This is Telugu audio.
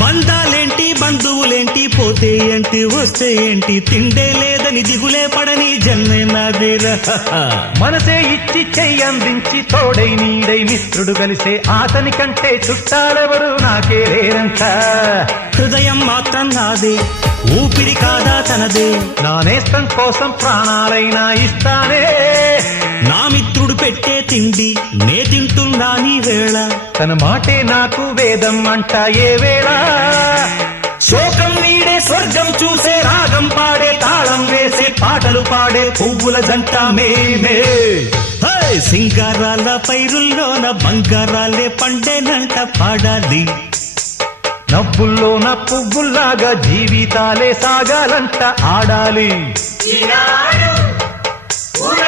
బంధాలేంటి బంధువులేంటి పోతే ఏంటి వస్తే ఏంటి తిండే లేదని దిగులే పడని జన్మే నాదేరా మనసే ఇచ్చి చెయ్యందించి తోడై నీడై మిత్రుడు కలిసే అతని కంటే చుట్టాలెవరు నాకే లేరంట హృదయం మాత్రం నాదే ఊపిరి కాదా తనదే నా నేస్తం కోసం ప్రాణాలైనా ఇస్తానే నా మిత్రుడు పెట్టే తిండి నే తింటున్నా నీ వేళ తన మాటే నాకు వేదం అంట ఏ వేళ శోకం వీడే స్వర్గం చూసే రాగం పాడే తాళం వేసే పాటలు పాడే పువ్వుల జంట మేమే హే! సింగారాల పైరుల్లోన బంగారాలే పండేనంట పాడాలి నవ్వుల్లోన పువ్వుల్లాగా జీవితాలే సాగాలంట ఆడాలి ఈనాడు ఊర